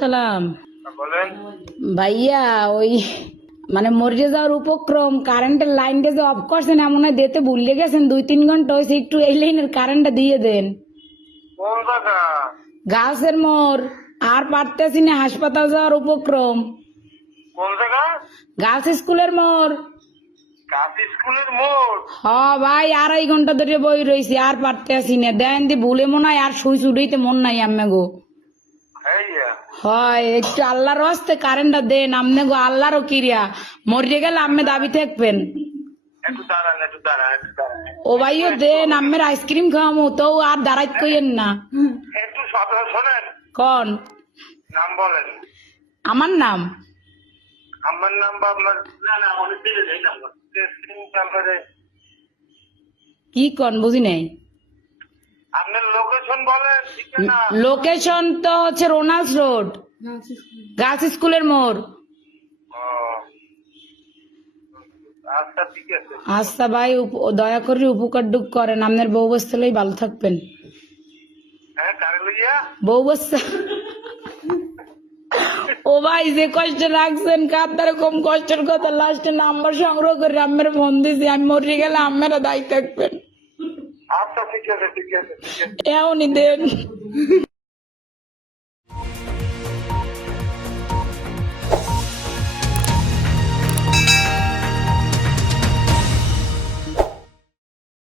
সালাম বলেন। ভাইয়া, ওই মানে মরে যাওয়ার উপক্রম, কারেন্টের লাইনটা যে অফ করছেন এমন হয় দিতে ভুলে গেছেন, 2-3 ঘন্টা হয়েছে, একটু এই লাইনের কারেন্টটা দিয়ে দেন। কোন জায়গা? গাছের মোড়, আর পারতেছি না, হাসপাতাল যাওয়ার উপক্রম। কোন জায়গা? গার্লস স্কুলের মোড়। কাশি স্কুলের মোড়। হ ভাই, 2.5 ঘন্টা ধরে বই রয়েছি, আর পারতেছি না। দেন দি ভুলে মনে হয় আর শুই ছুটাইতে মন নাই আম্মে গো। হ্যাঁ, হয় একটু আল্লাহর হস্তে কারেন্টটা দেন আমনে গো, আল্লাহরও কিরিয়া। মরে গেলে আম্মে দাবি থাকবেন। একটু দাঁড়ান, একটু দাঁড়ান, একটু দাঁড়ান। ও ভাইও দেন, আম্মের আইসক্রিম খাওয়ামো তো আর দাঁড়াইত কইেন না। একটু শোনেন, কন নাম বলেন। আমার নাম? আমার নাম বা আপনার? না না, অনেক দিলে নেই নাম্বার। নাম্বারে কি কন বুঝি নাই। আপনার লোকেশন বলেন, ঠিকানা। লোকেশন তো হচ্ছে রোনাল্ডস রোড, গার্লস স্কুলের মোড়। ও, আচ্ছা ঠিক আছে। আচ্ছা ভাই, দয়া করে উপকার ডুক করেন, আপনার বউ বস্তালেই ভালো থাকবেন। হ্যাঁ, কারে লইয়া? বউ বস্তা। ও ভাই, যে কষ্ট রাখছেন কার কম কষ্টের কথা, লাস্টে নাম্বার সংগ্রহ করে আম্মের ফোন দিয়েছি, আমি মরে গেলে আম্মেরা দায়ী থাকবেন। আচ্ছা ঠিক আছে, ঠিক আছে, ঠিক আছে। এমনই দেন।